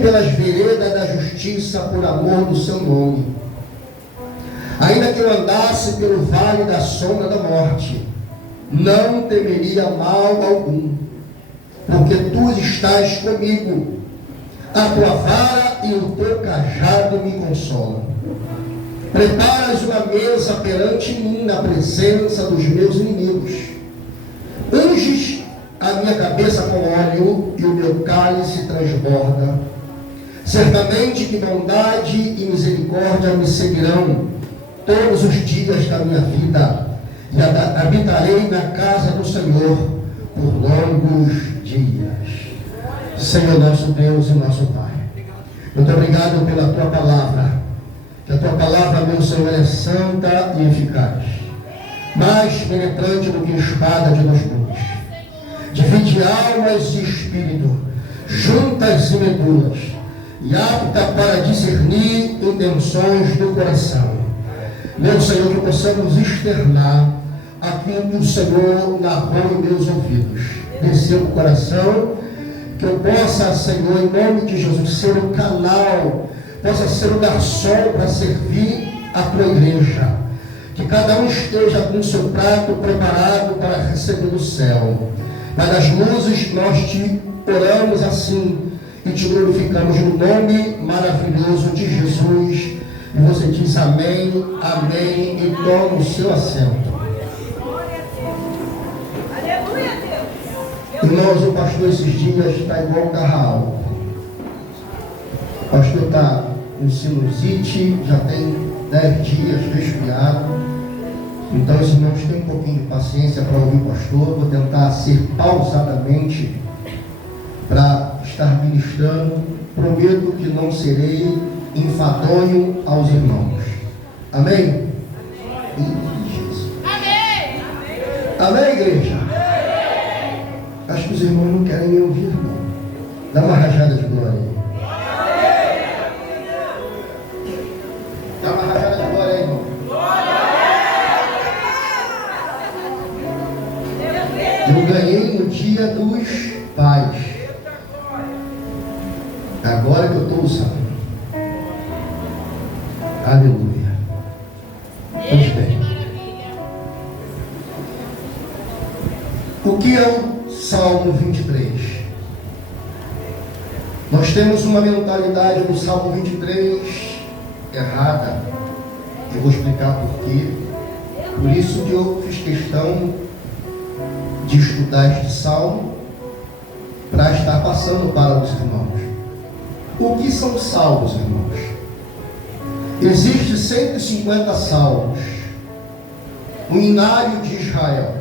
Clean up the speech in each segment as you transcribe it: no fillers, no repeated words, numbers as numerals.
pelas veredas da justiça por amor do seu nome. Ainda que eu andasse pelo vale da sombra da morte, não temeria mal algum, porque tu estás comigo. A tua vara e o teu cajado me consolam. Preparas uma mesa perante mim na presença dos meus inimigos. Unges a minha cabeça com óleo e o meu cálice transborda. Certamente que bondade e misericórdia me seguirão todos os dias da minha vida, e habitarei na casa do Senhor por longos dias. Senhor nosso Deus e nosso Pai, muito obrigado pela tua palavra, que a tua palavra, meu Senhor, é santa e eficaz, mais penetrante do que espada de dois gumes, divide almas e espírito, juntas e medulas, e apta para discernir intenções do coração. Meu Senhor, que possamos externar aquilo que o Senhor narrou em meus ouvidos, desceu o coração, que eu possa, Senhor, em nome de Jesus, ser o canal, possa ser o garçom para servir a tua igreja, que cada um esteja com o seu prato preparado para receber do céu. Pai das luzes, nós te oramos assim e te glorificamos no nome maravilhoso de Jesus. E você diz amém, amém, e toma o seu assento. Irmãos, o pastor esses dias está igual um carral. O pastor está em sinusite, já tem 10 dias resfriado. Então, os irmãos têm um pouquinho de paciência para ouvir o pastor. Vou tentar ser pausadamente para estar ministrando. Prometo que não serei enfadonho aos irmãos. Amém? Amém! Amém, igreja? Amém. Acho que os irmãos não querem me ouvir, não. Dá uma rajada de glória aí. Dá uma rajada de glória aí, irmão. Eu ganhei no dia dos pais. Agora que eu estou usando. Aleluia. Pois bem. O que é o Salmo 23? Nós temos uma mentalidade do Salmo 23 errada. Eu vou explicar por quê. Por isso que eu fiz questão de estudar este Salmo para estar passando para os irmãos. O que são salmos, irmãos? Existem 150 salmos, o hinário de Israel.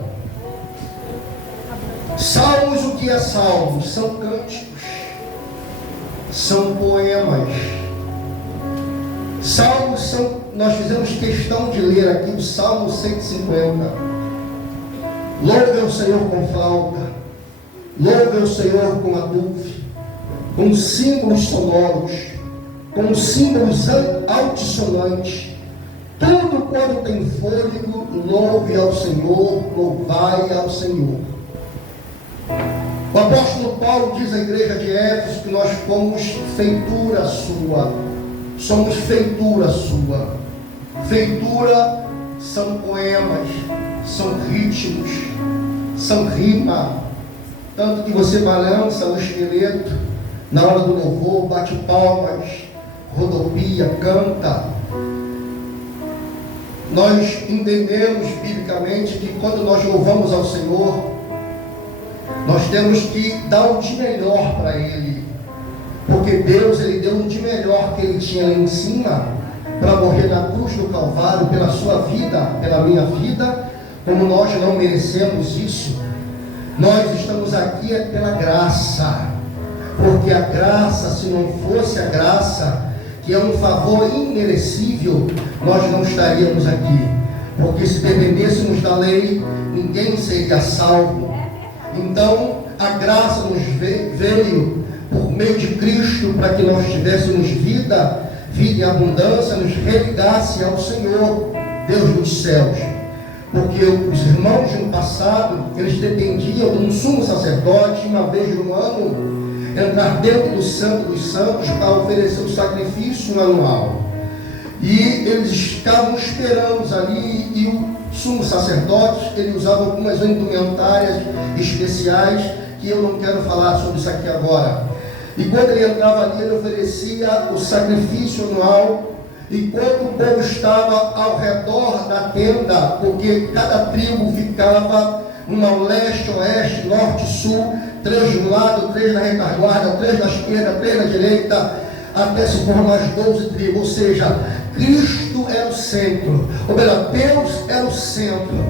Salmos, o que é salmos? São cânticos, são poemas. Salmos são, nós fizemos questão de ler aqui o Salmo 150. Louve ao Senhor com flauta, louve ao Senhor com adufre, com símbolos sonoros, com símbolos altissonantes. Tudo quando tem fôlego, louve ao Senhor, louvai ao Senhor. O apóstolo Paulo diz à igreja de Éfeso que nós fomos feitura sua. Somos feitura sua. Feitura são poemas, são ritmos, são rima. Tanto que você balança o esqueleto na hora do louvor, bate palmas, rodopia, canta. Nós entendemos biblicamente que quando nós louvamos ao Senhor, nós temos que dar o de melhor para Ele, porque Deus, Ele deu o de melhor que Ele tinha lá em cima, para morrer na cruz do Calvário, pela sua vida, pela minha vida. Como nós não merecemos isso, nós estamos aqui pela graça, porque a graça, se não fosse a graça, que é um favor imerecível, nós não estaríamos aqui, porque se dependêssemos da lei, ninguém seria salvo. Então a graça nos veio por meio de Cristo, para que nós tivéssemos vida em abundância, nos religasse ao Senhor, Deus dos céus. Porque os irmãos no passado, eles dependiam de um sumo sacerdote uma vez no ano, entrar dentro do Santo dos Santos para oferecer o sacrifício anual. E eles estavam esperando ali, e o sumo sacerdote, ele usava algumas indumentárias especiais, que eu não quero falar sobre isso aqui agora. E quando ele entrava ali, ele oferecia o sacrifício anual, e quando o povo estava ao redor da tenda, porque cada tribo ficava uma leste, oeste, norte, sul, 3 de um lado, 3 na retaguarda, 3 na esquerda, 3 na direita, até se formar as 12 tribos, ou seja, Cristo era o centro, ou melhor, Deus era o centro,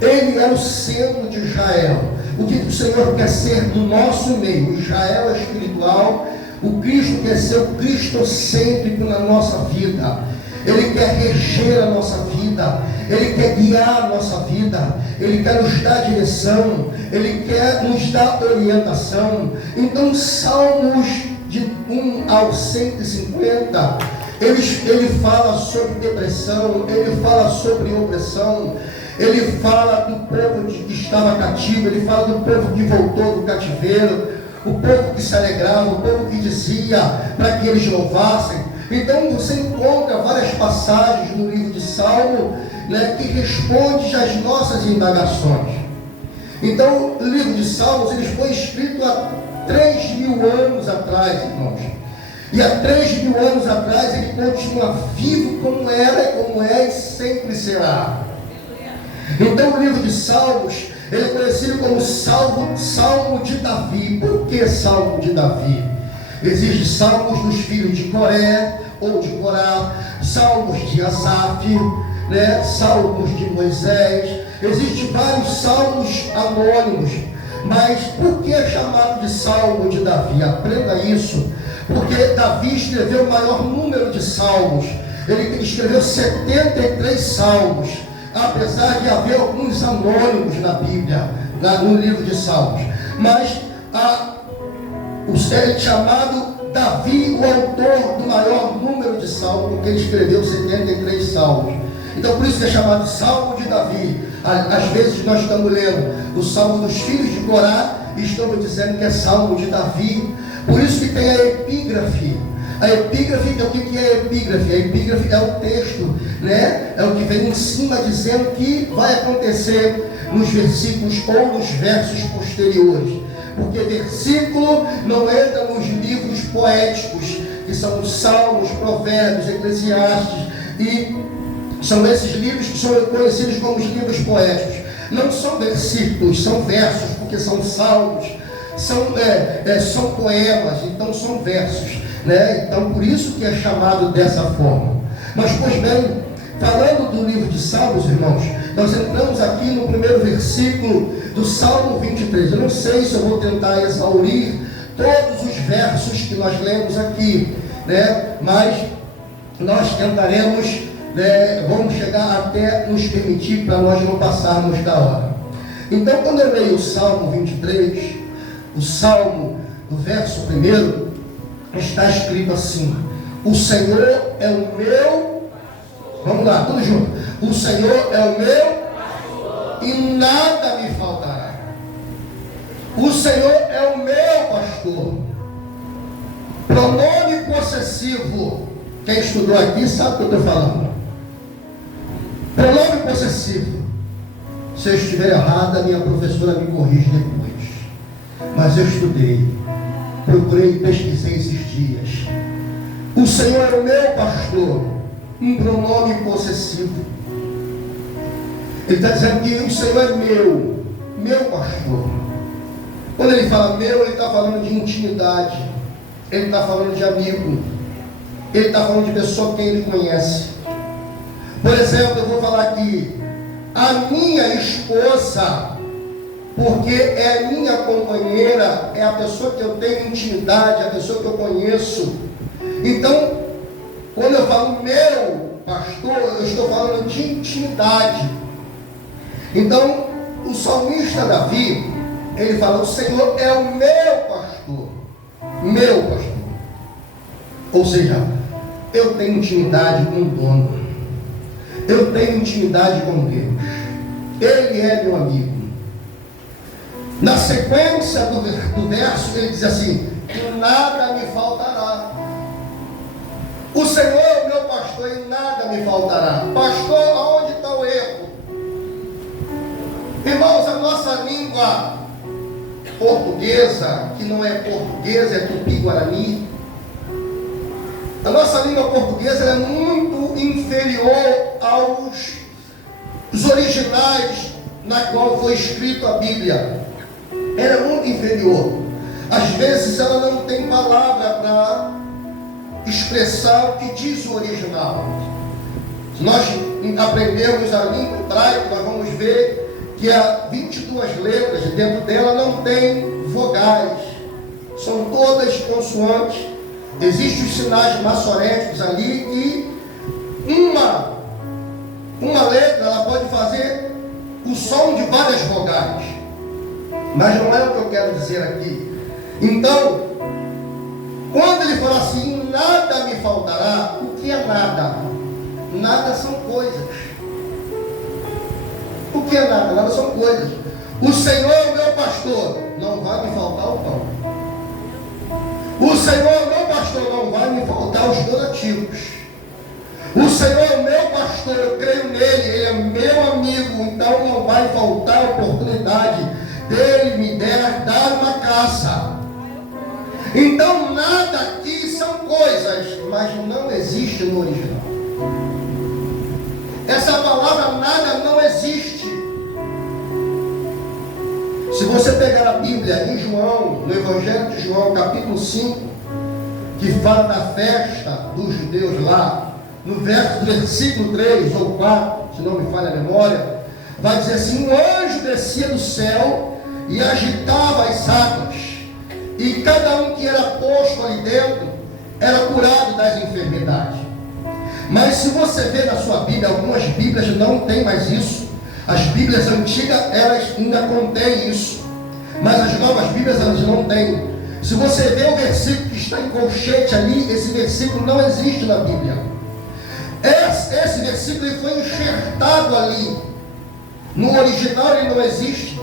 Ele era o centro de Israel. O que o Senhor quer ser no nosso meio? Israel é espiritual, o Cristo quer ser o cristocêntrico na nossa vida. Ele quer reger a nossa vida, Ele quer guiar a nossa vida, Ele quer nos dar direção, Ele quer nos dar orientação. Então, Salmos de 1 ao 150, ele fala sobre depressão, ele fala sobre opressão, ele fala do povo que estava cativo, ele fala do povo que voltou do cativeiro, o povo que se alegrava, o povo que dizia para que eles louvassem. Então você encontra várias passagens no livro de Salmo, né, que responde às nossas indagações. Então o livro de Salmos ele foi escrito há 3.000 anos atrás, irmãos. E há 3.000 anos atrás ele continua vivo como era, como é e sempre será. Então o livro de Salmos, ele é conhecido como Salmo de Davi. Por que Salmo de Davi? Existem salmos dos filhos de Coré ou de Corá, salmos de Asaf, né? Salmos de Moisés. Existem vários salmos anônimos. Mas por que é chamado de Salmo de Davi? Aprenda isso. Porque Davi escreveu o maior número de salmos. Ele escreveu 73 salmos, apesar de haver alguns anônimos na Bíblia, no livro de Salmos. Mas ele é chamado Davi, o autor do maior número de salmos, porque ele escreveu 73 salmos. Então por isso que é chamado de Salmo de Davi. Às vezes nós estamos lendo o Salmo dos filhos de Corá e estamos dizendo que é Salmo de Davi. Por isso que tem a epígrafe. A epígrafe, o que é a epígrafe? A epígrafe é o texto, né? É o que vem em cima dizendo que vai acontecer nos versículos ou nos versos posteriores. Porque versículo não entra nos livros poéticos, que são os Salmos, Provérbios, Eclesiastes, e são esses livros que são conhecidos como os livros poéticos. Não são versículos, são versos, porque são salmos, são poemas, então são versos, né? Então por isso que é chamado dessa forma. Mas pois bem, falando do livro de Salmos, irmãos, nós entramos aqui no primeiro versículo do Salmo 23. Eu não sei se eu vou tentar exaurir todos os versos que nós lemos aqui, né? Mas nós tentaremos, né? Vamos chegar até nos permitir para nós não passarmos da hora. Então quando eu leio o Salmo 23, o Salmo do verso 1, está escrito assim: o Senhor é o meu, vamos lá, tudo junto, o Senhor é o meu e nada me faltará. O Senhor é o meu pastor. Pronome possessivo. Quem estudou aqui sabe o que eu estou falando. Pronome possessivo. Se eu estiver errado, a minha professora me corrige depois. Mas eu estudei, procurei e pesquisei esses dias. O Senhor é o meu pastor. Um pronome possessivo. Ele está dizendo que o Senhor é meu pastor. Quando ele fala meu, ele está falando de intimidade, ele está falando de amigo, ele está falando de pessoa que ele conhece. Por exemplo, eu vou falar aqui, a minha esposa, porque é minha companheira, é a pessoa que eu tenho intimidade, a pessoa que eu conheço. Então, quando eu falo meu pastor, eu estou falando de intimidade. Então, o salmista Davi, ele fala: o Senhor é o meu pastor. Meu pastor. Ou seja, eu tenho intimidade com o dono. Eu tenho intimidade com Deus. Ele é meu amigo. Na sequência do verso, ele diz assim: nada me faltará. O Senhor é o meu pastor e nada me faltará. Pastor, aonde está o erro? Irmãos, a nossa língua portuguesa, que não é portuguesa, é tupi-guarani, a nossa língua portuguesa é muito inferior aos originais na qual foi escrito a Bíblia. Ela é muito inferior. Às vezes ela não tem palavra para expressar o que diz o original. Se nós aprendermos a língua hebraica, nós vamos ver que há 22 letras, dentro dela não tem vogais, são todas consoantes. Existem os sinais maçoréticos ali e uma letra ela pode fazer o som de várias vogais, mas não é o que eu quero dizer aqui. Então, quando ele fala assim, nada me faltará, o que é nada? Nada são coisas. O que é nada? Nada são coisas. O Senhor é o meu pastor, não vai me faltar o pão. O Senhor é o meu pastor, não vai me faltar os donativos. O Senhor é o meu pastor, eu creio nele, ele é meu amigo, então não vai faltar a oportunidade dele me dar uma caça. Então nada aqui são coisas, mas não existe no original. Essa palavra nada não existe. Se você pegar a Bíblia em João, no Evangelho de João, capítulo 5, que fala da festa dos judeus lá, no versículo 3 ou 4, se não me falha a memória, vai dizer assim: um anjo descia do céu e agitava as águas, e cada um que era posto ali dentro era curado das enfermidades. Mas se você vê na sua Bíblia, algumas Bíblias não tem mais isso. As Bíblias antigas, elas ainda contêm isso, mas as novas Bíblias, elas não têm. Se você vê o versículo que está em colchete ali, esse versículo não existe na Bíblia. Esse versículo ele foi enxertado ali. No original ele não existe.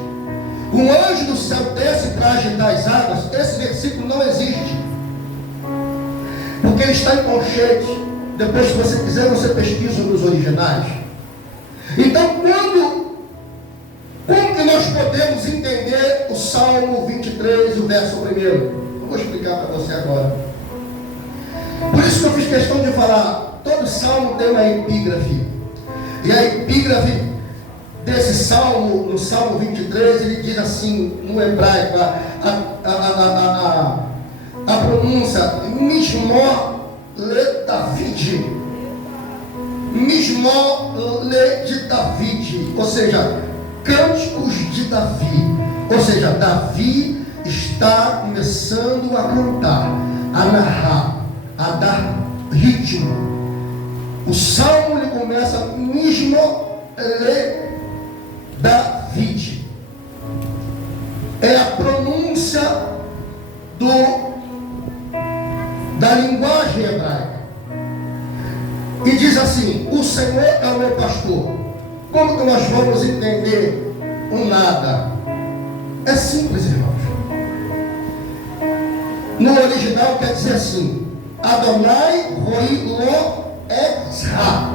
Um anjo do céu desce para agitar as águas. Esse versículo não existe, porque ele está em colchete. Depois, se você quiser, você pesquisa nos originais. Então, como que nós podemos entender o Salmo 23, o verso 1? Eu vou explicar para você agora. Por isso que eu fiz questão de falar, todo salmo tem uma epígrafe. E a epígrafe desse salmo, no Salmo 23, ele diz assim, no hebraico, a pronúncia Mishmor le David. Mishmor le de David, ou seja, cânticos de Davi. Ou seja, Davi está começando a cantar, a narrar, a dar ritmo. O salmo ele começa Mishmor le David. É a pronúncia da linguagem hebraica. E diz assim: o Senhor é o meu pastor. Como que nós vamos entender o nada? É simples, irmãos. No original quer dizer assim: Adonai roi lo exha.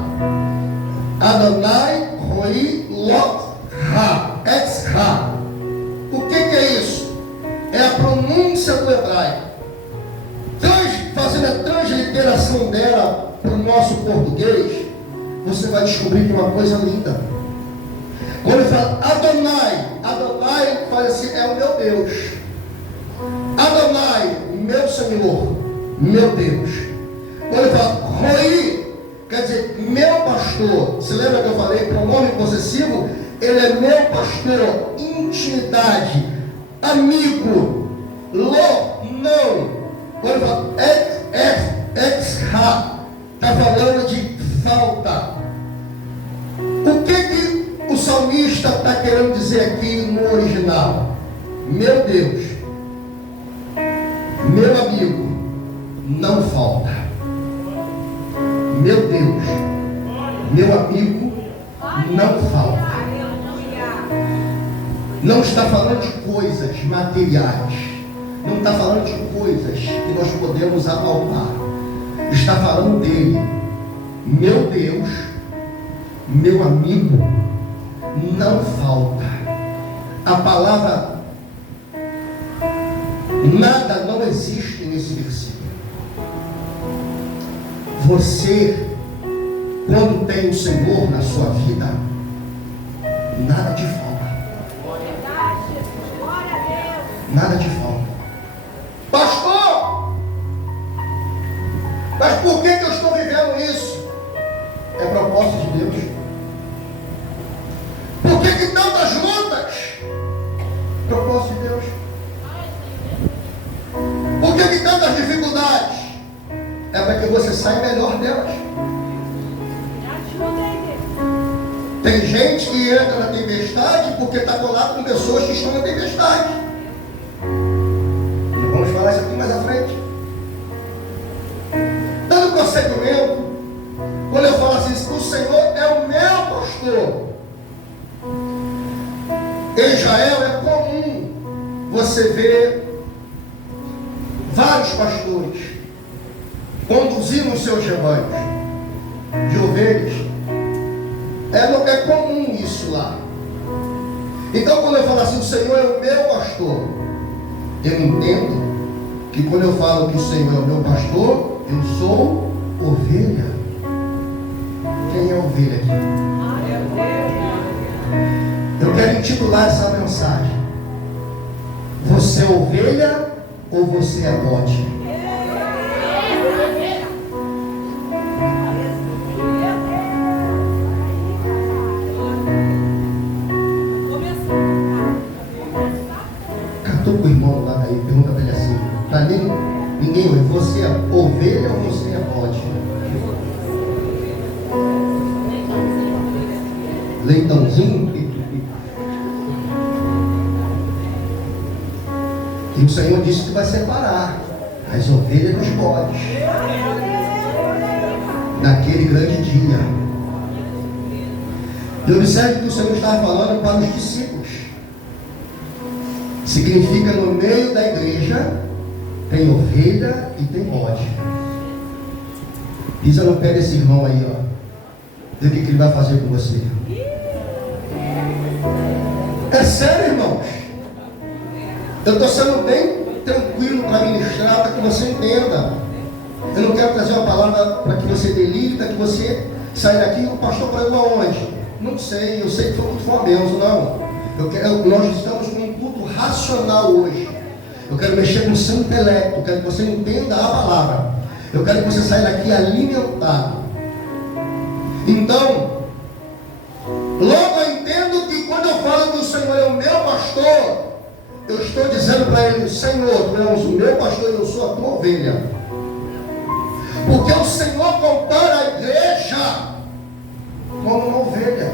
Adonai roi lo exha. O que é isso? É a pronúncia do hebraico. Fazendo a transliteração dela para o nosso português, você vai descobrir que é uma coisa linda. Quando ele fala Adonai, Adonai fala assim, é o meu Deus. Adonai, meu Senhor, meu Deus. Quando ele fala Roi, quer dizer, meu pastor. Você lembra que eu falei pronome possessivo? Ele é meu pastor, intimidade, amigo. Lo, não. Quando ele fala exha, está falando de falta. O que o salmista está querendo dizer aqui no original? Meu Deus, meu amigo, não falta. Meu Deus, meu amigo, não falta. Não está falando de coisas materiais. não está falando de coisas que nós podemos apalpar. Está falando dele. Meu Deus, meu amigo, não falta. A palavra nada não existe nesse versículo. Você, quando tem o Senhor na sua vida, nada te falta. Nada te falta. Pastor, mas por que eu estou vivendo isso? É propósito de Deus. Por que tantas lutas? Propósito de Deus. Por que tantas dificuldades? É para que você saia melhor delas. Tem gente que entra na tempestade porque está colado com pessoas que estão na tempestade. Vamos falar isso aqui mais à frente. Dando prosseguimento, quando eu falo assim, o Senhor é o meu pastor. Em Israel é comum você ver vários pastores conduzindo os seus rebanhos de ovelhas. É comum isso lá. Então, quando eu falo assim, o Senhor é o meu pastor, eu entendo que quando eu falo que o Senhor é o meu pastor, eu sou ovelha. Quem é ovelha aqui? Eu quero intitular essa mensagem: você é ovelha ou você é bode? Catou com o irmão lá daí, pergunta para ele assim: para mim, ninguém ouve, você é ovelha ou você é bode? Leitãozinho. E o Senhor disse que vai separar as ovelhas dos bodes naquele grande dia. E observe que o Senhor estava falando para os discípulos. Significa, no meio da igreja tem ovelha e tem bode. Pisa no pé desse irmão aí, ó. Vê o que ele vai fazer com você. É sério, irmãos. Eu estou sendo bem tranquilo para ministrar, para que você entenda. Eu não quero trazer uma palavra para que você delire, para que você saia daqui. O pastor pregou aonde? Não sei, eu sei que foi muito flamengo, não. Nós estamos com um culto racional hoje. Eu quero mexer com o seu intelecto, eu quero que você entenda a palavra. Eu quero que você saia daqui alimentado. Então, logo eu entendo que quando eu falo que o Senhor é o meu pastor, eu estou dizendo para ele: Senhor, tu és o meu pastor e eu sou a tua ovelha. Porque o Senhor compara a igreja como uma ovelha.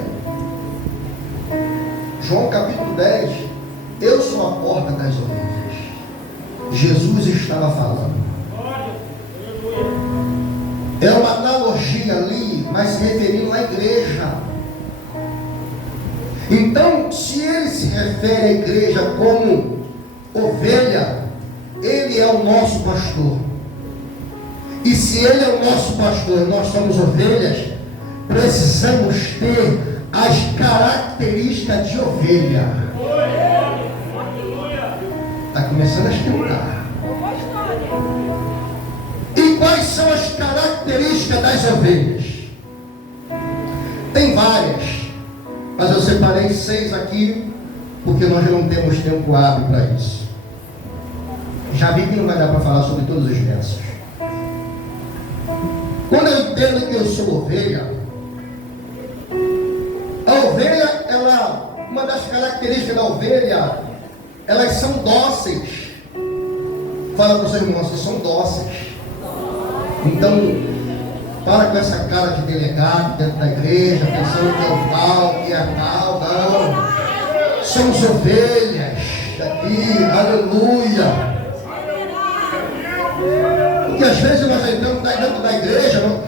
João capítulo 10, eu sou a porta das ovelhas. Jesus estava falando. É uma analogia ali, mas se referindo à igreja. Então, se ele se refere à igreja como ovelha, ele é o nosso pastor. E se ele é o nosso pastor e nós somos ovelhas, precisamos ter as características de ovelha. Está começando a esquentar. E quais são as características das ovelhas? Tem várias, mas eu separei 6 aqui, porque nós não temos tempo hábil para isso. Já vi que não vai dar para falar sobre todos os versos. Quando eu entendo que eu sou ovelha, a ovelha, uma das características da ovelha, elas são dóceis. Fala para os seus irmãos, vocês são dóceis. Então, para com essa cara de delegado dentro da igreja, pensando que é o tal, que é a tal, não. Somos ovelhas daqui, aleluia. Porque às vezes nós entramos dentro da igreja,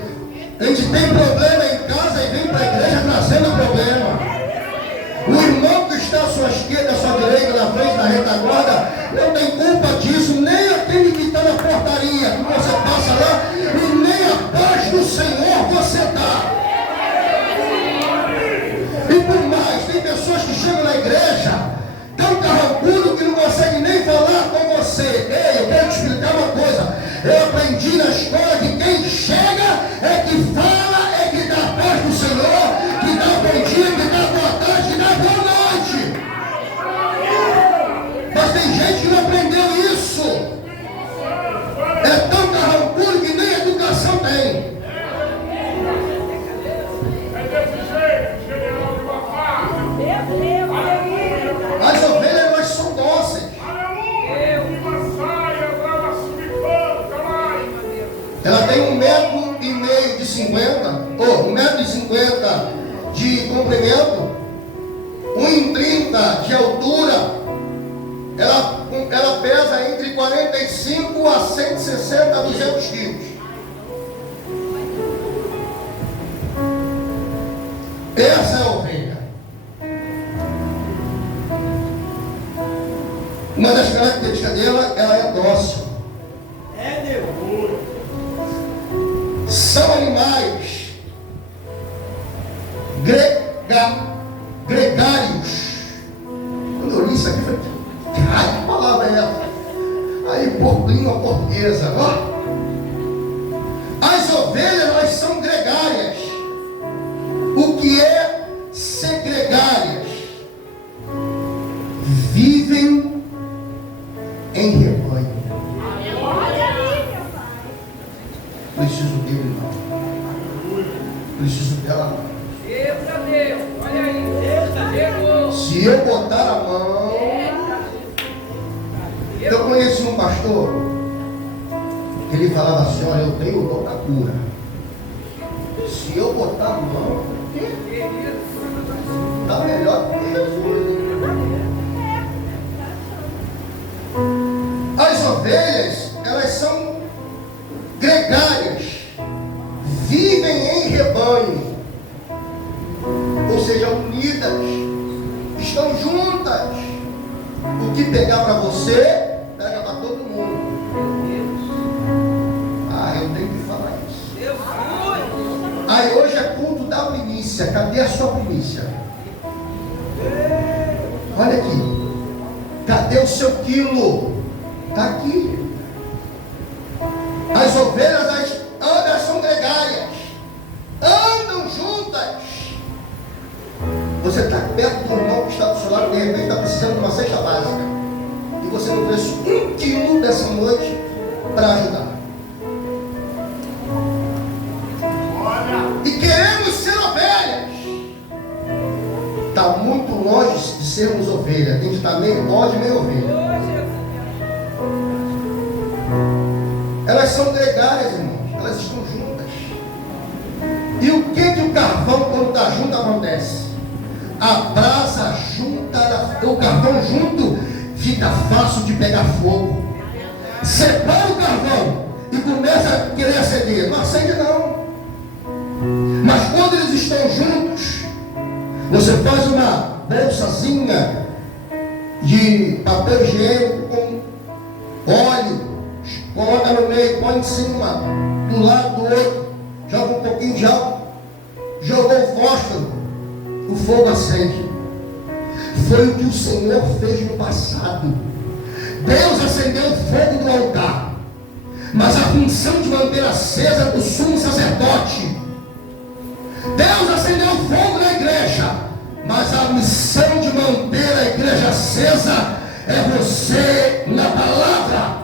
a gente tem problema em casa e vem para a igreja trazendo problema. O irmão que está à sua esquerda, à sua direita, na frente, na retaguarda, não tem culpa disso. eu quero te explicar uma coisa. Eu aprendi na escola que quem chega é que fala, é que dá paz do Senhor, que dá bom dia, que dá boa tarde, que dá boa noite. Mas tem gente que não aprendeu isso. É tão carrancudo que nem educação tem. As ovelhas, elas são dóceis. Ela tem 1,5 de 50, ou 1,50 de comprimento, 1,30 de altura. Ela pesa entre 45 a 160 a 200 quilos. Essa é a ovelha. Uma das características dela, ela é dócil. São animais gregários. Quando eu li isso aqui, eu falei, que raio de palavra é essa? Aí, por língua portuguesa, ó. As ovelhas, elas são gregárias. O que é ser gregárias? Vivem em rebanho. Preciso dele não. Preciso dela não. Eita Deus, olha aí. Chegou. Se eu botar a mão. Eu conheci um pastor que ele falava assim, olha, eu tenho o dom da cura. Se eu botar a mão, está melhor que Jesus. As ovelhas, elas são gregárias, vivem em rebanho, ou seja, unidas, estão juntas. O que pegar para você, pega para todo mundo. Ah, eu tenho que falar isso. Aí hoje é culto da primícia. Cadê a sua primícia? Olha aqui. Cadê o seu quilo? Está aqui. As ovelhas, elas são gregárias, andam juntas. Você está perto do irmão que está do seu lado, de repente está precisando de uma cesta básica, e você não trouxe 1 quilo dessa noite para ajudar. E queremos ser ovelhas. Está muito longe de sermos ovelhas. Tem que estar meio bode, meio ovelha. Elas são gregárias, irmãos. Elas estão juntas. E o que o carvão, quando está junto, acontece? A brasa junta, o carvão junto, fica fácil de pegar fogo. Separa o carvão e começa a querer acender. Não acende não. Mas quando eles estão juntos, você faz uma bolsazinha de papel higiênico com óleo, coloca no meio, põe em cima, do lado do outro, joga um pouquinho de álcool, jogou o fósforo, o fogo acende. Foi o que o Senhor fez no passado. Deus acendeu o fogo do altar, mas a função de manter acesa do sumo sacerdote. Deus acendeu o fogo na igreja, mas a missão de manter a igreja acesa é você na palavra.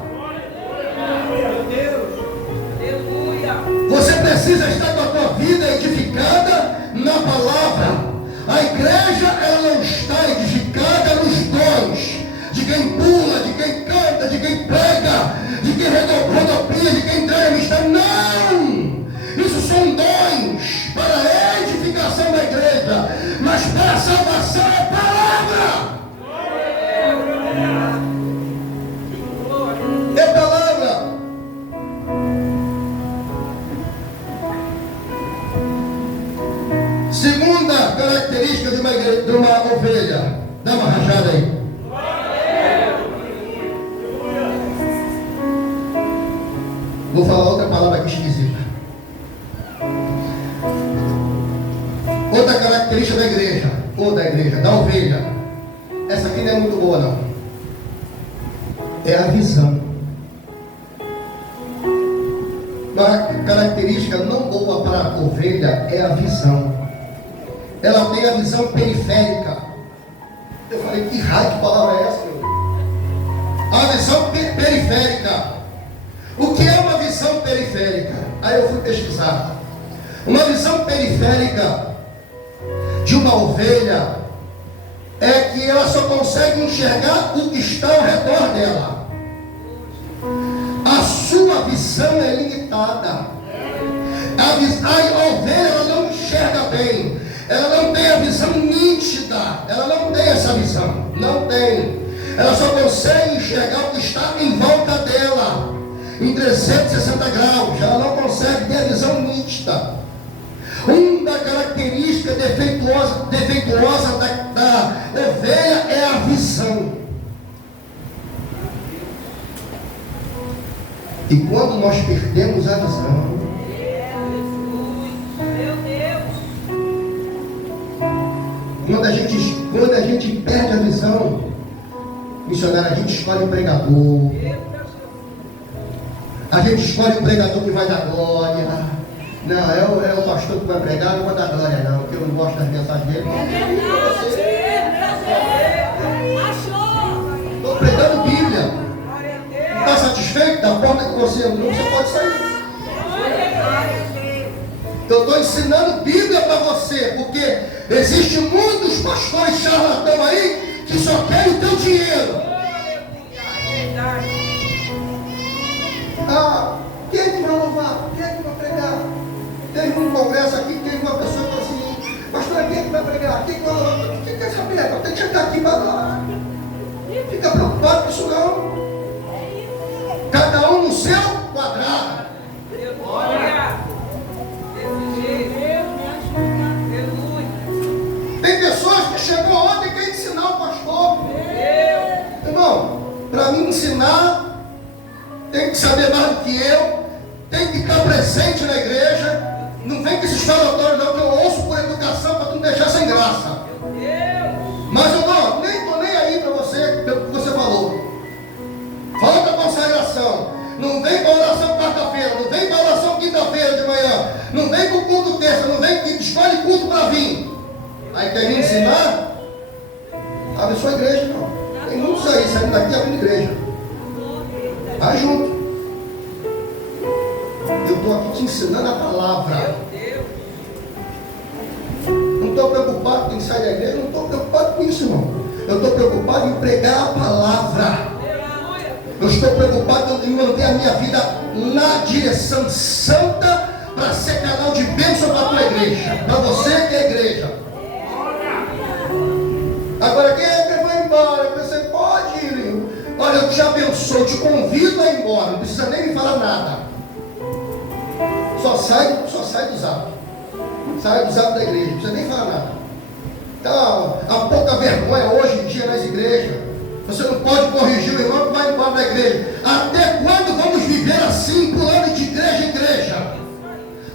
Você precisa estar com a tua vida edificada na palavra. A igreja, ela não está edificada nos dons de quem pula, de quem canta, de quem prega, de quem rodopia, de quem entrega mistério. Não! Isso são dons para a edificação da igreja, mas para a salvação é palavra. É palavra. Segunda característica de uma ovelha. Dá uma rajada aí. Vou falar outra palavra aqui esquisita. Outra característica da igreja, da ovelha. Essa aqui não é muito boa não. É a visão. Uma característica não boa para a ovelha é a visão. Ela tem a visão periférica. Eu falei, que raio de palavra é essa, meu? A visão periférica. O que é uma visão periférica? Aí eu fui pesquisar. Uma visão periférica de uma ovelha é que ela só consegue enxergar o que está ao redor dela. A sua visão é limitada. A ovelha ela não enxerga bem. Ela não tem a visão nítida. Ela não tem essa visão. Não tem. Ela só consegue enxergar o que está em volta dela, em 360 graus. Ela não consegue ter a visão nítida. Uma característica defeituosa da ovelha é a visão. E quando nós perdemos a visão, quando a gente perde a visão, missionário, a gente escolhe o pregador. A gente escolhe o pregador que vai dar glória. Não, é o pastor que vai pregar, não vai dar glória não, porque eu não gosto das mensagens dele. Estou pregando Bíblia. Está satisfeito da porta que você entrou? Você pode sair. Eu estou ensinando Bíblia para você, porque existem muitos pastores charlatão aí que só querem o teu dinheiro. Quem é que vai louvar? Quem é que vai pregar? Teve um congresso aqui, teve uma pessoa que falou assim, pastor, quem é que vai pregar? Quem vai louvar? Quem quer saber? Eu tenho que chegar aqui para lá. Fica preocupado com isso não. Cada um no seu quadrado. Tem pessoas que chegou ontem e querem ensinar o pastor. Irmão, para mim ensinar, tem que saber mais do que eu, tem que estar presente na igreja. Não vem com esses falatórios não, que eu ouço por educação para tu não deixar sem graça. Mas eu nem estou nem aí para você, pelo que você falou. Falta a consagração. Não vem para oração quarta-feira, não vem para oração quinta-feira de manhã, não vem para o culto terça, não vem que escolhe culto para vir. Aí quer me ensinar? Abre sua igreja, não. Tem muitos aí saindo daqui abrindo igreja. Vai junto. Eu estou aqui te ensinando a palavra. Não estou preocupado em sair da igreja, não estou preocupado com isso, irmão. Eu estou preocupado em pregar a palavra. Eu estou preocupado em manter a minha vida na direção santa para ser canal de bênção para a tua igreja. Para você que é igreja. Agora quem é que vai embora? Você pode ir. Olha, eu te abençoo, te convido a ir embora. Não precisa nem me falar nada. Só sai do zap. Sai do zap da igreja, não precisa nem falar nada. Então, há pouca vergonha hoje em dia nas igrejas. Você não pode corrigir o irmão que vai embora da igreja. Até quando vamos viver assim, pulando de igreja em igreja?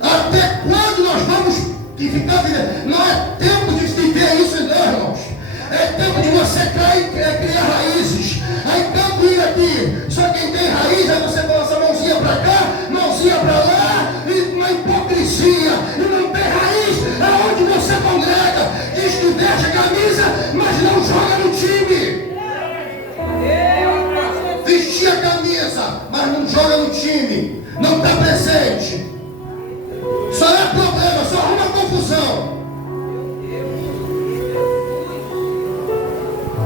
Até quando nós vamos ficar vivendo? Não é tempo de viver isso, não, irmãos. É tempo de você criar raízes. Aí tanto ir aqui. Só quem tem raiz, aí você balança a mãozinha para cá, mãozinha para lá, e uma hipocrisia. E não tem raiz, é onde você congrega. Diz que veste a camisa, mas não joga no time. Vestir a camisa, mas não joga no time. Não está presente. Só é problema, só arruma confusão.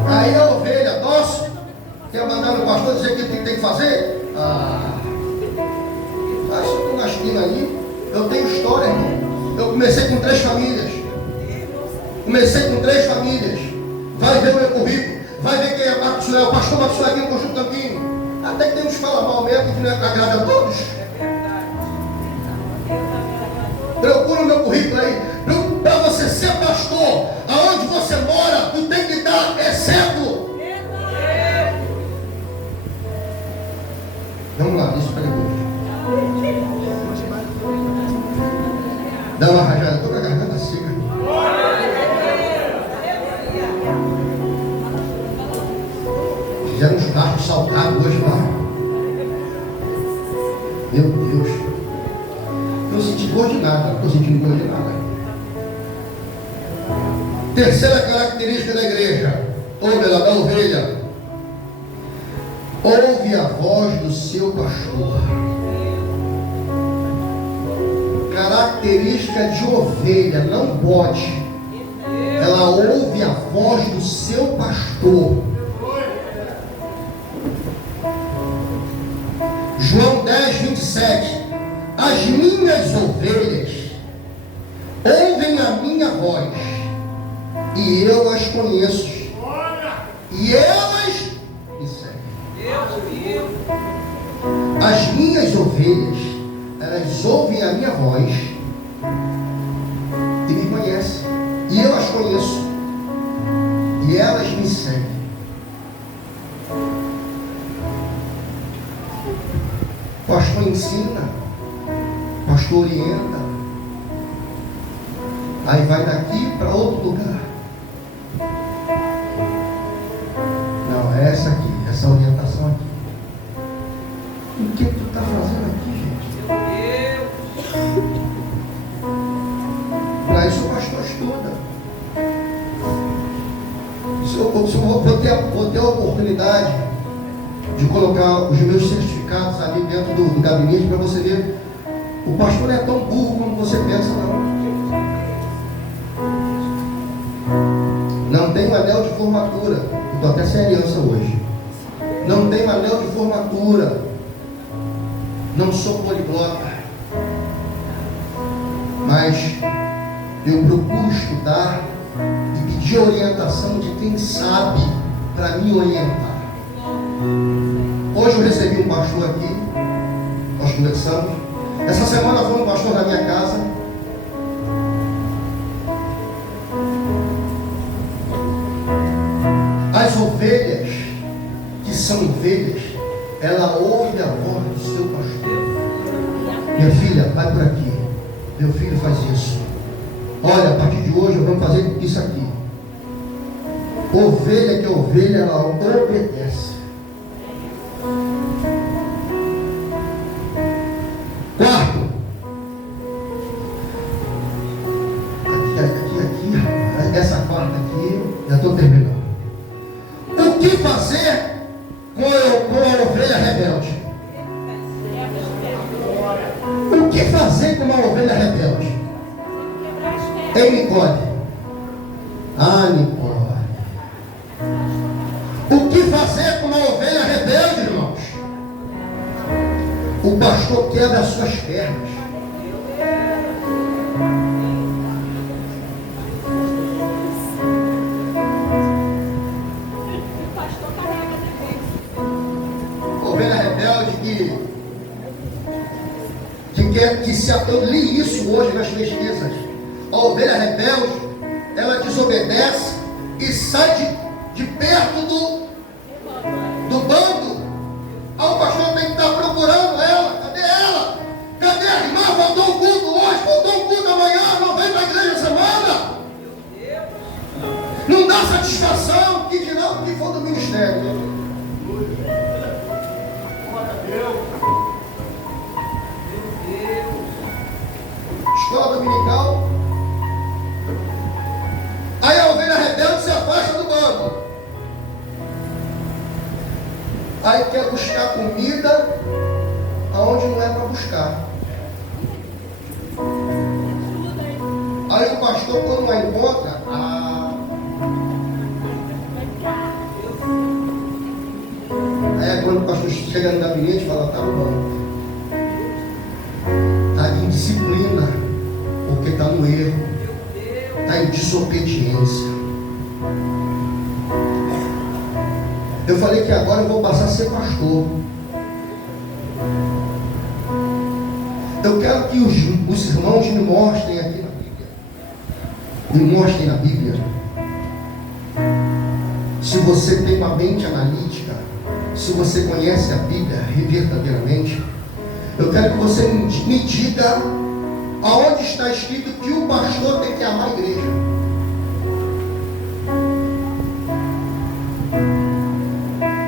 Aí a ovelha dócil quer mandar no pastor dizer o que tem que fazer? Faz um gastinho ali. Eu tenho história, irmão. Eu comecei com 3 famílias. Vai ver o meu currículo. Vai ver quem é o pastor Maxwell aqui no Conjunto Campinho. Até que tem uns que falam mal mesmo, que não agrada a todos. Procura o meu currículo aí. Para você ser pastor, aonde você mora, tu tem que dar exemplo. Vamos lá, isso para depois. Dá uma rajada, estou com a garganta seca. Fizeram uns carros salgados hoje lá. Meu Deus. estou sentindo gosto de nada. Não estou sentindo gosto de nada. Terceira característica da igreja, ou melhor, da ovelha: ouve a voz do seu pastor. Característica de ovelha, não pode. Ela ouve a voz do seu pastor. João 10, 27. As minhas ovelhas ouvem a minha voz, e eu as conheço, e elas me seguem. As minhas ovelhas, elas ouvem a minha voz e me conhecem, e eu as conheço, e elas me seguem. O pastor ensina, o pastor orienta, aí vai daqui para outro lugar. Não, é essa aqui, essa orientação aqui. O que tu está fazendo aqui, gente? Para isso o pastor estuda. Se eu vou ter a oportunidade de colocar os meus certificados ali dentro do gabinete para você ver. O pastor não é tão burro como você pensa, não. Não tem um anel de formatura. Estou até sem aliança hoje. Não tem um anel de formatura. Não sou poliglota. Mas eu procuro estudar e pedir orientação de quem sabe para me orientar. Hoje eu recebi um pastor aqui, nós conversamos. Essa semana foi um pastor na minha casa. As ovelhas, que são ovelhas, ela ouve a voz do seu pastor. Minha filha, vai por aqui. Meu filho faz isso. Olha, a partir de hoje vamos fazer isso aqui. Ovelha que é ovelha, ela obedece. Quarto. Aqui. Essa quarta aqui, já estou terminando. O que fazer com a ovelha rebelde? O que fazer com uma ovelha rebelde? Ei, Nicole. Ah, Nicole. O que fazer com uma ovelha rebelde, irmãos? O pastor quebra as suas pernas. Ovelha rebelde eu li isso hoje nas pesquisas. A ovelha rebelde, ela desobedece e sai de perto do bando. Aí o pastor tem que estar procurando ela. Cadê ela? Cadê a irmã? Faltou um culto hoje, faltou um culto amanhã, não vem para a igreja semana. Não dá satisfação, que dirá o que for do ministério. Escola dominical. Aí a ovelha rebelde se afasta do bando. Aí quer buscar comida aonde não é para buscar. Aí o pastor, quando a encontra, aí quando o pastor chega no gabinete, fala, tá bom. Está em disciplina, porque está no erro, está em desobediência. Eu falei que agora eu vou passar a ser pastor. Eu quero que os irmãos me mostrem aqui na Bíblia. Me mostrem na Bíblia. Se você tem uma mente analítica, se você conhece a Bíblia verdadeiramente, eu quero que você me diga aonde está escrito que o pastor tem que amar a igreja.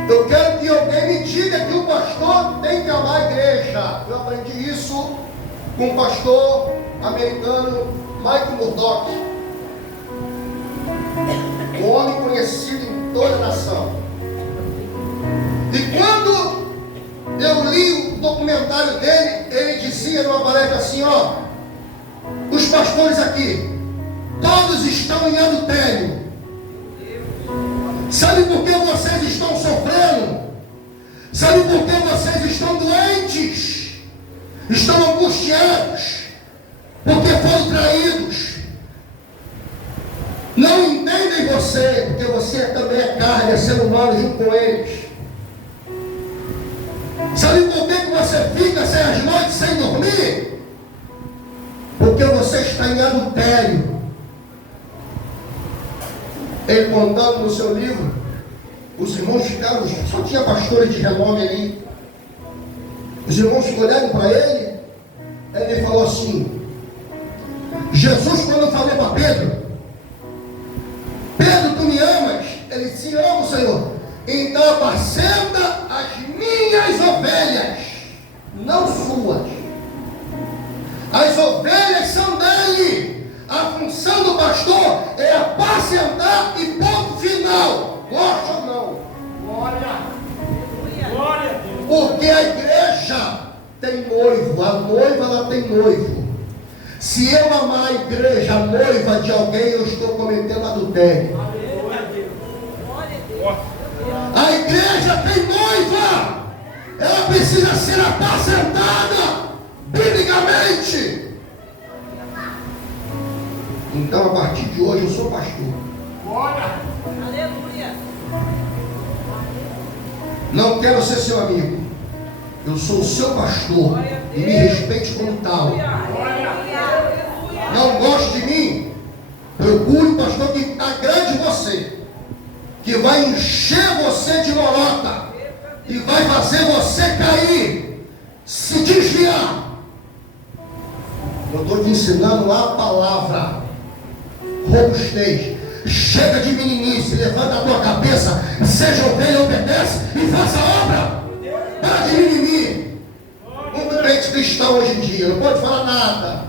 Eu quero que alguém me diga que o pastor tem que amar a igreja. Eu aprendi isso com o pastor americano Michael Murdock, um homem conhecido em toda a nação. E quando eu li o documentário dele, ele dizia numa palestra assim, ó, os pastores aqui, todos estão em adultério. Sabe por que vocês estão sofrendo? Sabe por que vocês estão doentes? Estão angustiados? Porque foram traídos. Não entendem você, porque você também é carne, é ser humano junto com eles. Sabe por que você fica as noites sem dormir? Porque você está em adultério. Ele contando no seu livro, os irmãos ficaram, só tinha pastores de renome ali. Os irmãos olharam para ele, ele falou assim, Jesus quando falou para Pedro, Pedro, tu me amas? Ele disse, amo, Senhor. Então apacenta as minhas ovelhas, não suas. As ovelhas são dele. A função do pastor é apacentar e ponto final. Gosta ou não? Glória. Glória a Deus. Porque a igreja tem noivo. A noiva ela tem noivo. Se eu amar a igreja, a noiva de alguém, eu estou cometendo adultério. Glória a Deus. Glória a Deus. A igreja tem noiva. Ela precisa ser apacentada biblicamente. Então, a partir de hoje, eu sou pastor. Glória. Aleluia. Não quero ser seu amigo. Eu sou o seu pastor. E me respeite como tal. Não goste de mim? Procure um pastor que está grande em você. Que vai encher você de lorota. E vai fazer você cair. Se desviar. Eu estou te ensinando a palavra. Robustez, chega de meninice, levanta a tua cabeça, seja ovelha, obedece e faça a obra. Para de mimimi. Um crente cristão hoje em dia não pode falar nada.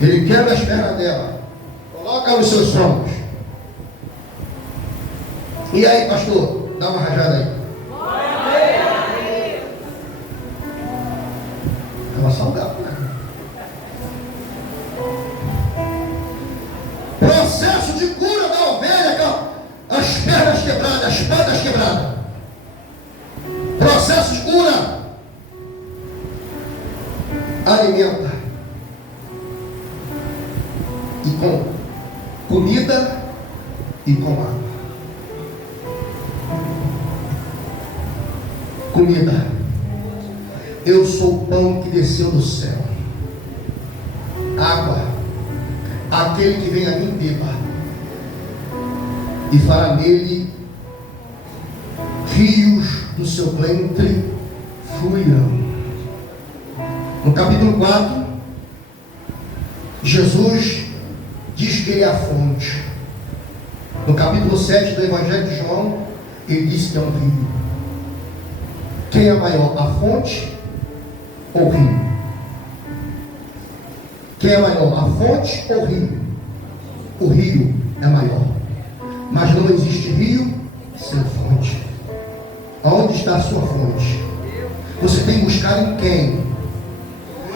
Ele quebra as pernas dela, coloca nos seus ombros. E aí, pastor, dá uma rajada aí. Ela saudável, né? Processo de cura da ovelha, as pernas quebradas, as patas quebradas. Processo de cura. Alimenta. E com comida e com água. Comida. Eu sou o pão que desceu do céu. Água. Aquele que vem a mim beba. E fará nele rios do seu ventre fluirão. No capítulo 4, Jesus diz que ele é a fonte. No capítulo 7 do Evangelho de João, ele diz que é um rio. Quem é maior, a fonte ou o rio? Quem é maior, a fonte ou o rio? O rio é maior. Mas não existe rio sem fonte. Aonde está a sua fonte? Você tem buscado em quem?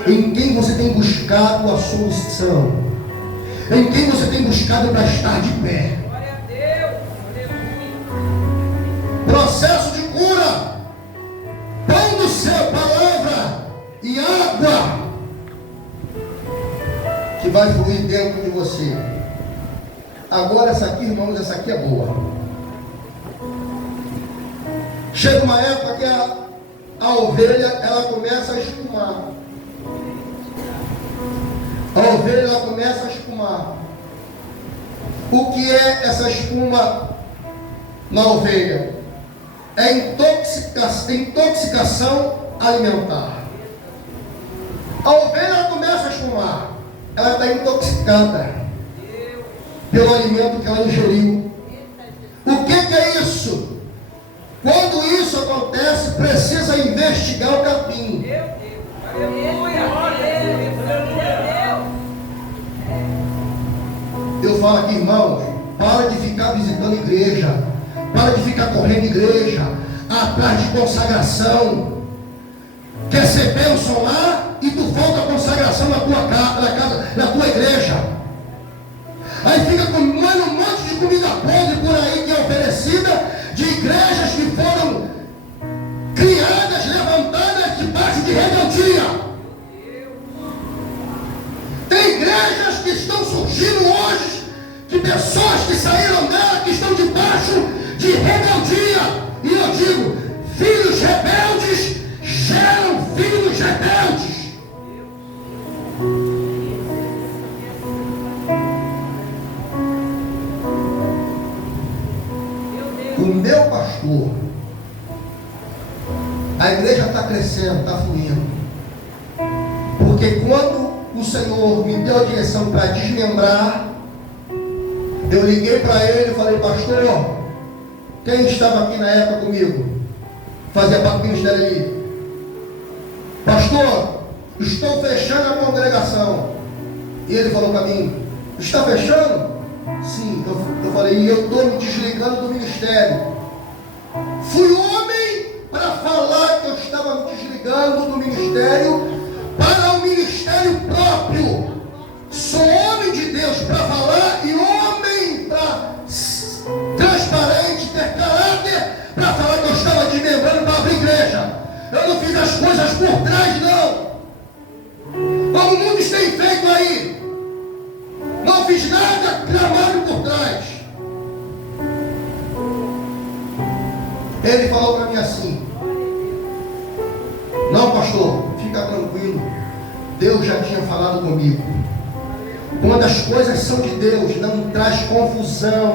Em quem você tem buscado a solução? Em quem você tem buscado para estar de pé? Glória a Deus. Aleluia. Processo de cura. Pão do céu, palavra e água que vai fluir dentro de você. Agora essa aqui, irmãos, essa aqui é boa. Chega uma época que a ovelha ela começa a espumar. A ovelha ela começa a espumar. O que é essa espuma na ovelha? É intoxicação alimentar. A ovelha ela começa a espumar. Ela está intoxicada pelo alimento que ela ingeriu. O que é isso? Quando isso acontece, precisa investigar o capim. Eu falo aqui, irmãos, para de ficar visitando igreja, para de ficar correndo igreja, atrás de consagração. Quer ser bênção lá e tu falta consagração na tua casa, na tua igreja. Aí fica comendo um monte de comida podre por aí que é oferecida, de igrejas que foram criadas, levantadas debaixo de rebeldia. Tem igrejas que estão surgindo hoje, de pessoas que saíram dela, que estão debaixo de rebeldia. E eu digo, filhos rebeldes geram filhos rebeldes. O meu pastor, a igreja está crescendo, está fluindo. Porque quando o Senhor me deu a direção para desmembrar, eu liguei para ele e falei: pastor, quem estava aqui na época comigo? Fazia parte do ministério ali. Pastor, estou fechando a congregação. E ele falou para mim: está fechando? Sim. Eu falei: eu estou me desligando do ministério. Fui homem para falar que eu estava me desligando do ministério para o ministério próprio. Sou homem de Deus para falar e homem para transparente, ter caráter, para falar que eu estava desmembrando para abrir igreja. Eu não fiz as coisas por trás, não. Como muitos têm feito aí. Não fiz nada clamando por trás. Ele falou para mim assim: não, pastor, fica tranquilo, Deus já tinha falado comigo. Quando as coisas são de Deus, não traz confusão.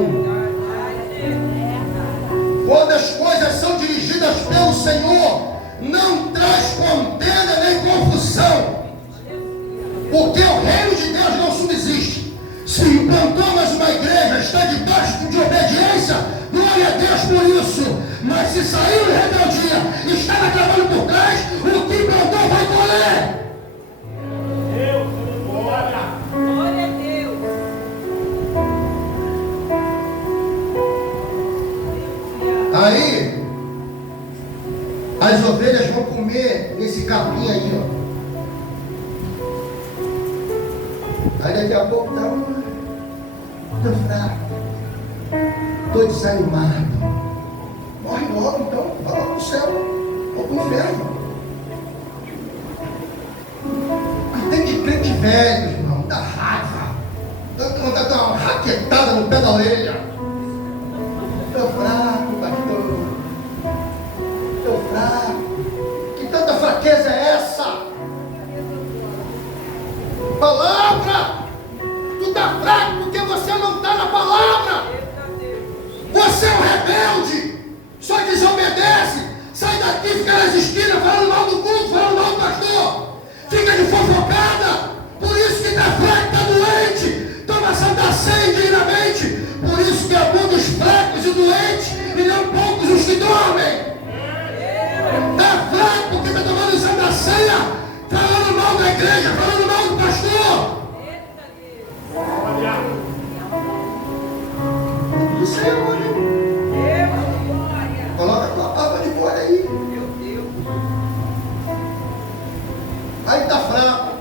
Quando as coisas são dirigidas pelo Senhor, não traz contenda nem confusão. Porque o reino de Deus não subsiste. Se implantou mais uma igreja, está debaixo de obediência, glória a Deus por isso. Mas se saiu de rebeldia, estava trabalhando por trás, o que plantou vai colher. Glória a Deus. Aí, as ovelhas vão comer esse capim aí, ó. Aí daqui a pouco estou fraco, estou desanimado. Morre logo então, vai lá para o céu, ou para o inferno. E tem de crente velho, irmão, dá raiva. Dá uma raquetada no pé da orelha. Estou fraco, pastor. Estou fraco. Que tanta fraqueza é essa? Palavra! Tu está fraco porque você não está na palavra. Você é um rebelde. Só desobedece. Sai daqui, fica nas esquinas falando mal do culto, falando mal do pastor. Fica de fofocada. Por isso que está fraco, está doente. Toma Santa Ceia dignamente. Por isso que abundam os fracos e doentes e não poucos os que dormem. Está fraco porque está tomando Santa Ceia, falando mal da igreja, falando mal do pastor. Isso aí, mano. Coloca a tua palavra de fora aí. Aí está fraco.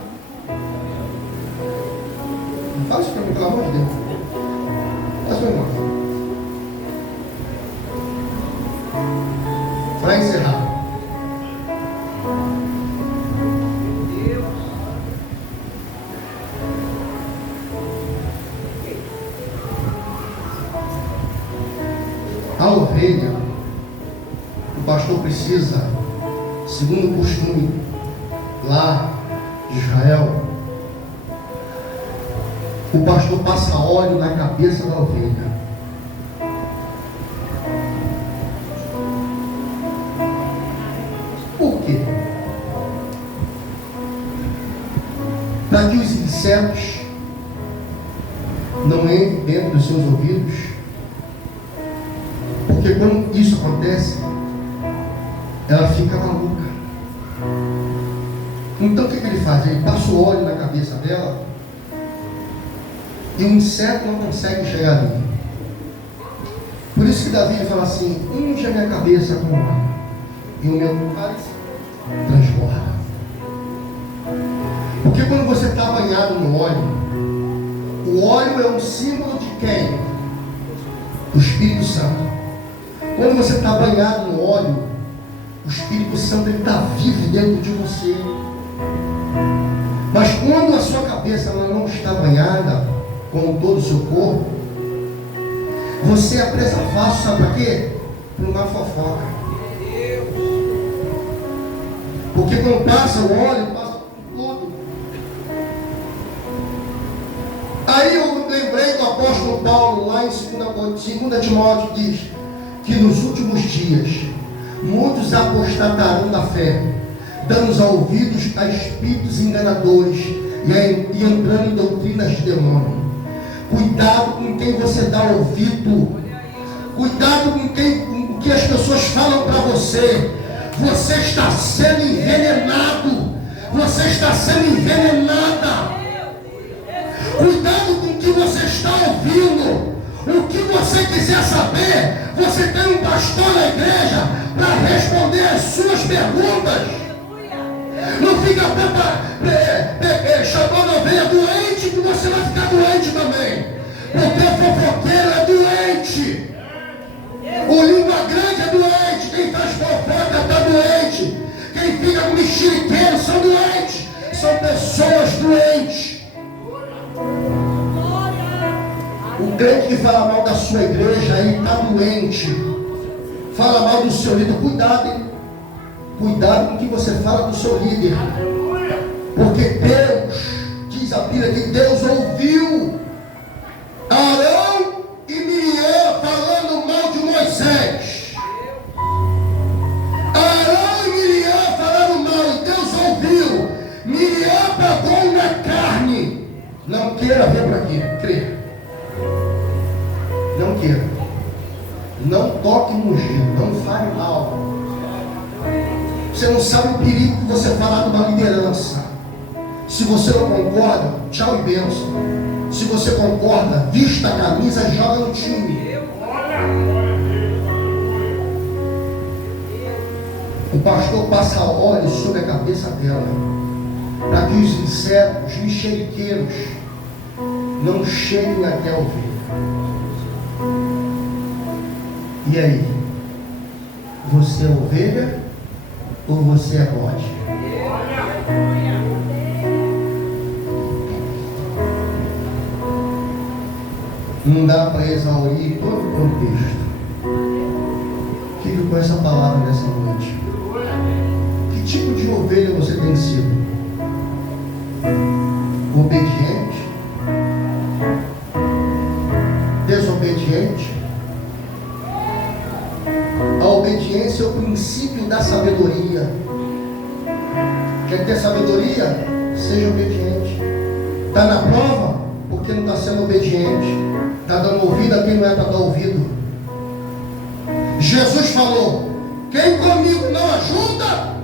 Não fala isso para mim, pelo amor de Deus. Faz meu irmão. Para encerrar. A ovelha, o pastor precisa, segundo o costume lá de Israel, o pastor passa óleo na cabeça da ovelha. Por quê? Para que os insetos não entrem dentro dos seus ouvidos. Porque quando isso acontece, ela fica maluca. Então o que ele faz? Ele passa o óleo na cabeça dela e o inseto não consegue chegar ali. Por isso que Davi fala assim: unge a minha cabeça com óleo e o meu cálice transborda. Porque quando você está banhado no óleo, o óleo é um símbolo de quem? Do Espírito Santo. Quando você está banhado no óleo, o Espírito Santo está vivo dentro de você. Mas quando a sua cabeça ela não está banhada, como todo o seu corpo, você é presa fácil, sabe para quê? Para uma fofoca. Porque quando passa o óleo, passa por tudo. Aí eu lembrei do apóstolo Paulo, lá em 2 Timóteo, diz que nos últimos dias muitos apostatarão da fé, dando ouvidos a espíritos enganadores e entrando em doutrinas de demônio. Cuidado com quem você dá ouvido. Cuidado com o que as pessoas falam para você. Você está sendo envenenado. Você está sendo envenenada. Cuidado com o que você está ouvindo. O que você quiser saber, você tem um pastor na igreja para responder as suas perguntas. Não fica chamando a ovelha doente, que você vai ficar doente também. Porque fofoqueiro é doente. O língua grande é doente. Quem faz fofoca está doente. Quem fica com mexeriqueiro são doentes. São pessoas doentes. O crente que fala mal da sua igreja, ele está doente. Fala mal do seu líder. Cuidado, hein? Cuidado com o que você fala do seu líder. Porque Deus, diz a Bíblia, que Deus ouviu Arão e Miriam falando mal de Moisés. Arão e Miriam falando mal, e Deus ouviu. Miriam pegou na carne. Não queira ver para quê? Crê. Não queira. Não toque no ungido. Não fale mal. Você não sabe o perigo que você falar de uma liderança. Se você não concorda, tchau e bênção. Se você concorda, vista a camisa e joga no time. O pastor passa óleo sobre a cabeça dela, para que os insetos, os mexeriqueiros, não cheguem até a ovelha. E aí? Você é ovelha ou você é bode? Não dá para exaurir todo o contexto. Fique com essa palavra nessa noite. Que tipo de ovelha você tem sido? Obediente? Desobediente? A obediência é o princípio da sabedoria. Quer ter sabedoria? Seja obediente. Está na prova? Porque não está sendo obediente. Está dando ouvido a quem não é para dar ouvido. Jesus falou: quem comigo não ajuda,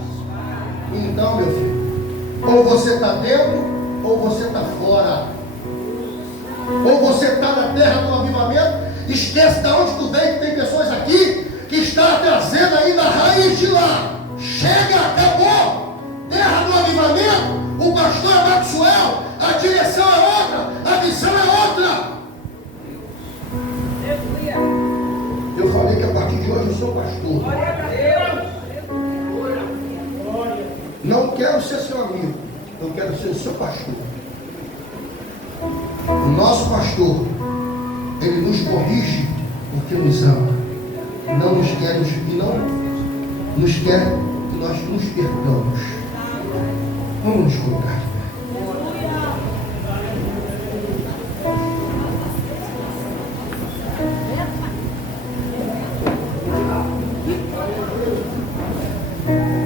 então, meu filho, ou você está dentro ou você está fora. Ou você está na terra do avivamento. Esquece de onde tu vem, que tem pessoas aqui que está trazendo ainda a raiz de lá. Chega, acabou. Terra do avivamento. O pastor é Maxwell. A direção é outra. A missão é outra. Eu falei que a partir de hoje eu sou pastor. Não quero ser seu amigo. Eu quero ser o seu pastor. O nosso pastor, ele nos corrige porque nos ama. Não nos quer que nós nos perdamos. Vamos nos colocar.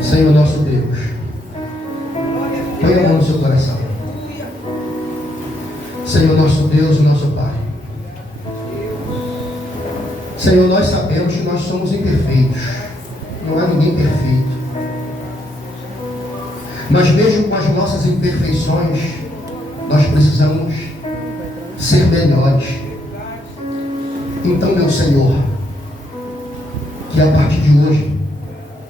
Senhor nosso Deus, põe a mão no seu coração. Senhor nosso Deus e nosso Pai, Senhor, nós sabemos que nós somos imperfeitos, Não há ninguém perfeito. Mas mesmo com as nossas imperfeições, nós precisamos ser melhores. Então, meu Senhor, que a partir de hoje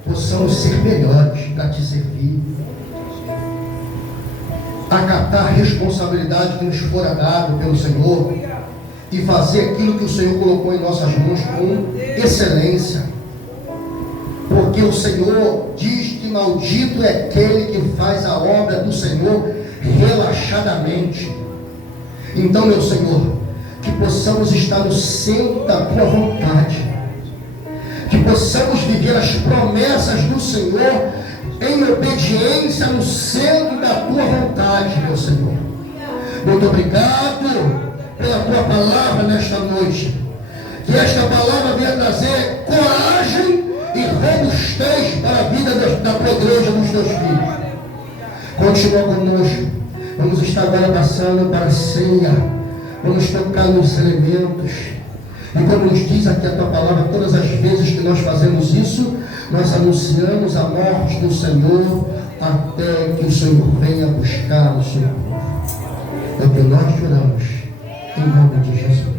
possamos ser melhores para te servir, acatar a responsabilidade que nos fora dado pelo Senhor e fazer aquilo que o Senhor colocou em nossas mãos com excelência, porque o Senhor diz que maldito é aquele que faz a obra do Senhor relaxadamente. Então, meu Senhor, que possamos estar no centro da tua vontade, que possamos viver as promessas do Senhor em obediência no centro da tua vontade, meu Senhor. Muito obrigado pela tua palavra nesta noite. Que esta palavra venha trazer coragem e robustez para a vida da tua igreja, dos teus filhos. Continua conosco. Vamos estar agora passando para a ceia. Vamos tocar nos elementos. E como nos diz aqui a tua palavra, todas as vezes que nós fazemos isso, nós anunciamos a morte do Senhor até que o Senhor venha buscar o seu povo. É o que nós oramos, em nome de Jesus.